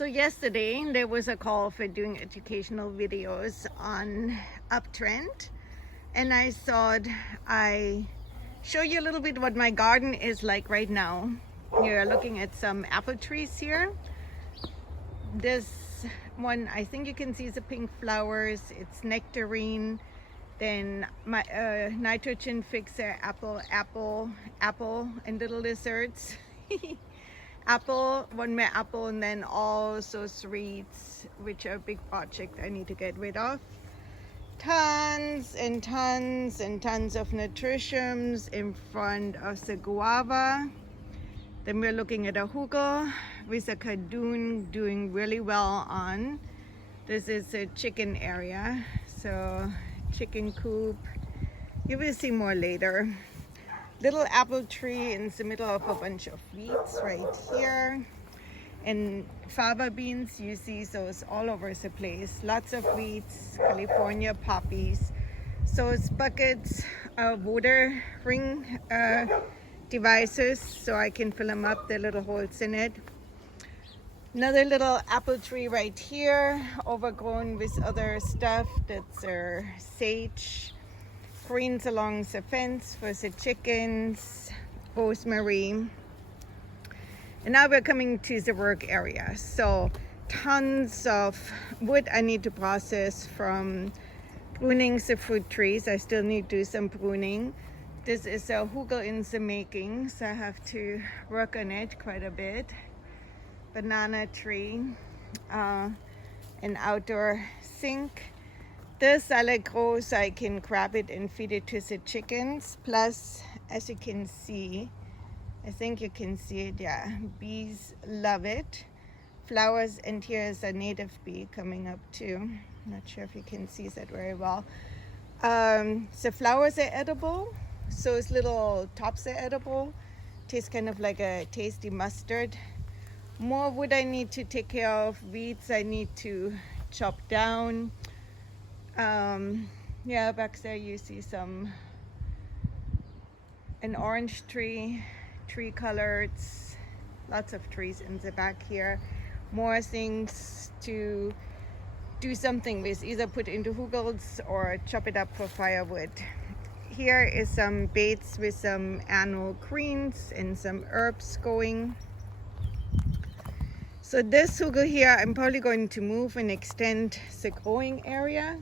So yesterday there was a call for doing educational videos on Uptrend, and I thought I show you a little bit what my garden is like right now. You're looking at some apple trees here. This one, I think you can see the pink flowers. It's nectarine. Then my nitrogen fixer, apple, and little lizards. Apple, one more apple, and then also reeds, which are a big project I need to get rid of. Tons and tons and tons of nutritions in front of the guava. Then we're looking at a hugel with a cardoon doing really well on. This is a chicken area, so chicken coop. You will see more later. Little apple tree in the middle of a bunch of weeds right here. And fava beans, you see those all over the place. Lots of weeds, California poppies. So it's buckets of water ring devices so I can fill them up, the little holes in it. Another little apple tree right here, overgrown with other stuff. That's sage. Greens along the fence for the chickens, rosemary. And now we're coming to the work area. So tons of wood I need to process from pruning the fruit trees. I still need to do some pruning. This is a hugel in the making, so I have to work on it quite a bit. Banana tree, an outdoor sink. This I let grow so I can grab it and feed it to the chickens. Plus, as you can see, I think you can see it, yeah, bees love it. Flowers, and here is a native bee coming up too. Not sure if you can see that very well. The flowers are edible, so its little tops are edible. Tastes kind of like a tasty mustard. More wood I need to take care of. Weeds I need to chop down. Yeah, back there you see an orange tree colored, lots of trees in the back here. More things to do something with, either put into hugels or chop it up for firewood. Here is some beds with some annual greens and some herbs going. So this hugel here, I'm probably going to move and extend the growing area.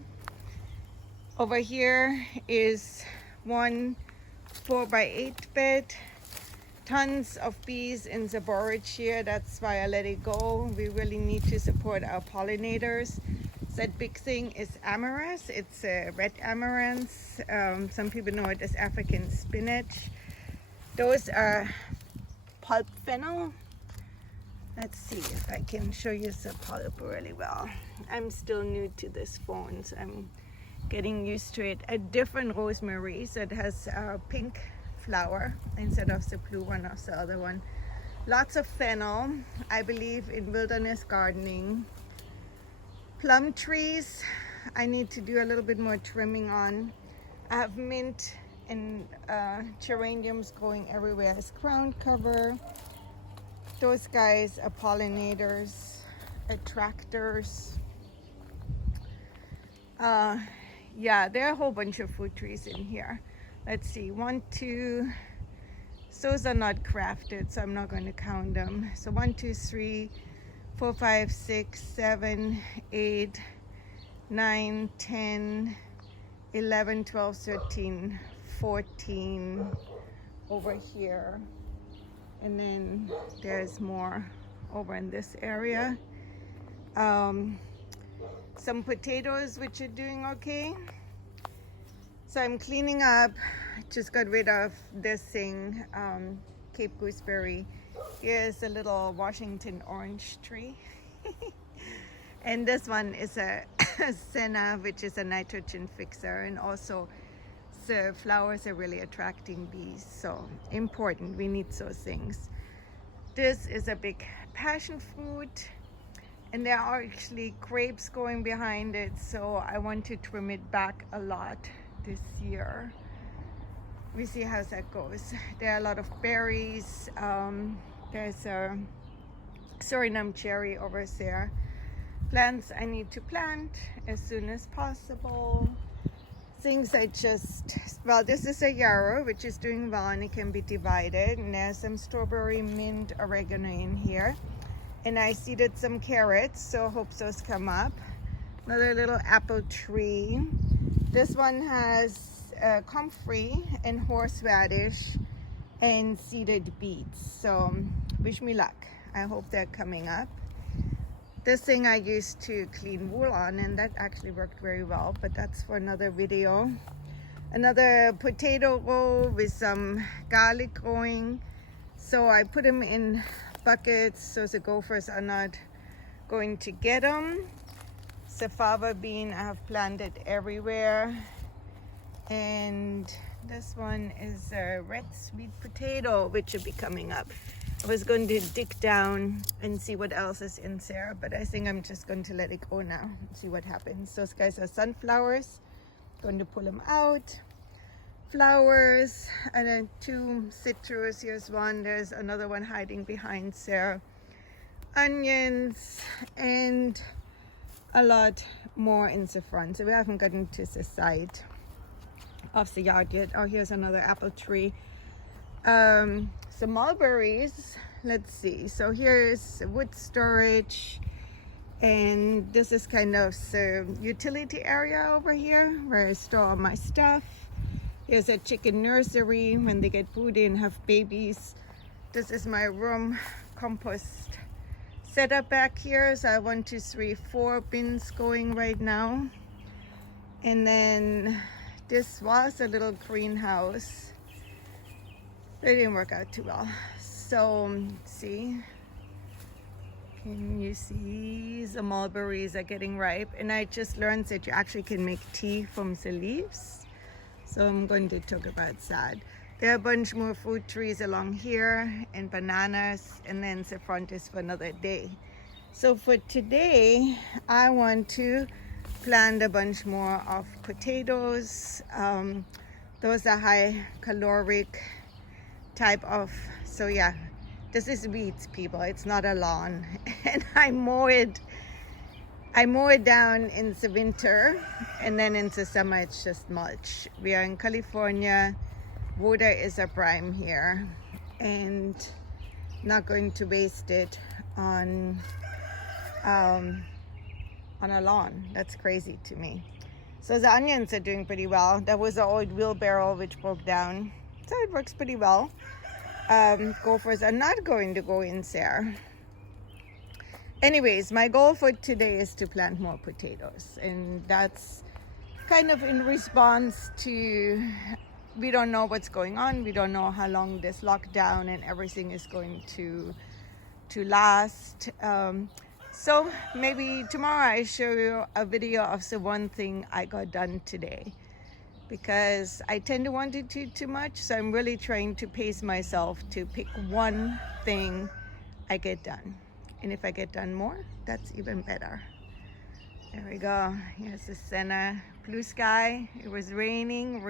Over here is one 4x8 bed. Tons of bees in the borage here. That's why I let it go. We really need to support our pollinators. That big thing is amaranth. It's a red amaranth. Some people know it as African spinach. Those are pulp fennel. Let's see if I can show you the pulp really well. I'm still new to this phone, so I'm getting used to it. A different rosemary, so it has a pink flower instead of the blue one or the other one. Lots of fennel, I believe, in wilderness gardening. Plum trees, I need to do a little bit more trimming on. I have mint and geraniums growing everywhere as ground cover. Those guys are pollinators, attractors. Yeah, there are a whole bunch of fruit trees in here. Let's see, 1, 2, those are not crafted, so I'm not going to count them. So 1, 2, 3, 4, 5, 6, 7, 8, 9, 10, 11, 12, 13, 14 over here. And then there's more over in this area. Some potatoes which are doing okay. So I'm cleaning up. Just got rid of this thing, Cape gooseberry. Here's a little Washington orange tree. And this one is a senna, which is a nitrogen fixer, and also the flowers are really attracting bees, so important. We need those things. This is a big passion fruit, and there are actually grapes going behind it, so I want to trim it back a lot this year. We see how that goes. There are a lot of berries. There's a Suriname cherry over there. Plants I need to plant as soon as possible. Things I just, well, this is a yarrow which is doing well and it can be divided. And there's some strawberry, mint, oregano in here. And I seeded some carrots, so I hope those come up. Another little apple tree. This one has comfrey and horseradish and seeded beets. So wish me luck. I hope they're coming up. This thing I used to clean wool on, and that actually worked very well, but that's for another video. Another potato row with some garlic growing. So I put them in buckets so the gophers are not going to get them. The fava bean I have planted everywhere. And this one is a red sweet potato, which should be coming up. I was going to dig down and see what else is in there, but I think I'm just going to let it go now and see what happens. Those guys are sunflowers. Going to pull them out. Flowers, and then 2 citrus. Here's one. There's another one hiding behind there. Onions, and a lot more in the front. So we haven't gotten to the side of the yard yet. Oh, here's another apple tree. Some mulberries. Let's see. So here's wood storage, and this is kind of the utility area over here where I store all my stuff. Here's a chicken nursery when they get broody and have babies. This is my room compost setup back here. So I have 1, 2, 3, 4 bins going right now. And then this was a little greenhouse. They didn't work out too well. So see, can you see the mulberries are getting ripe? And I just learned that you actually can make tea from the leaves. So I'm going to talk about that. There are a bunch more fruit trees along here and bananas, and then the front is for another day. So for today, I want to plant a bunch more of potatoes. Those are high caloric type of, so yeah, this is weeds, people. It's not a lawn. And I mow it down in the winter, and then in the summer it's just mulch. We are in California. Water is a prime here, and not going to waste it on a lawn. That's crazy to me. So the onions are doing pretty well. That was an old wheelbarrow which broke down, so it works pretty well. Gophers are not going to go in there. Anyways, my goal for today is to plant more potatoes, and that's kind of in response to, we don't know what's going on. We don't know how long this lockdown and everything is going to last. So maybe tomorrow I show you a video of the one thing I got done today, because I tend to want to do too much. So I'm really trying to pace myself to pick one thing I get done. And if I get done more, that's even better. There we go. Here's the center. Blue sky. It was raining.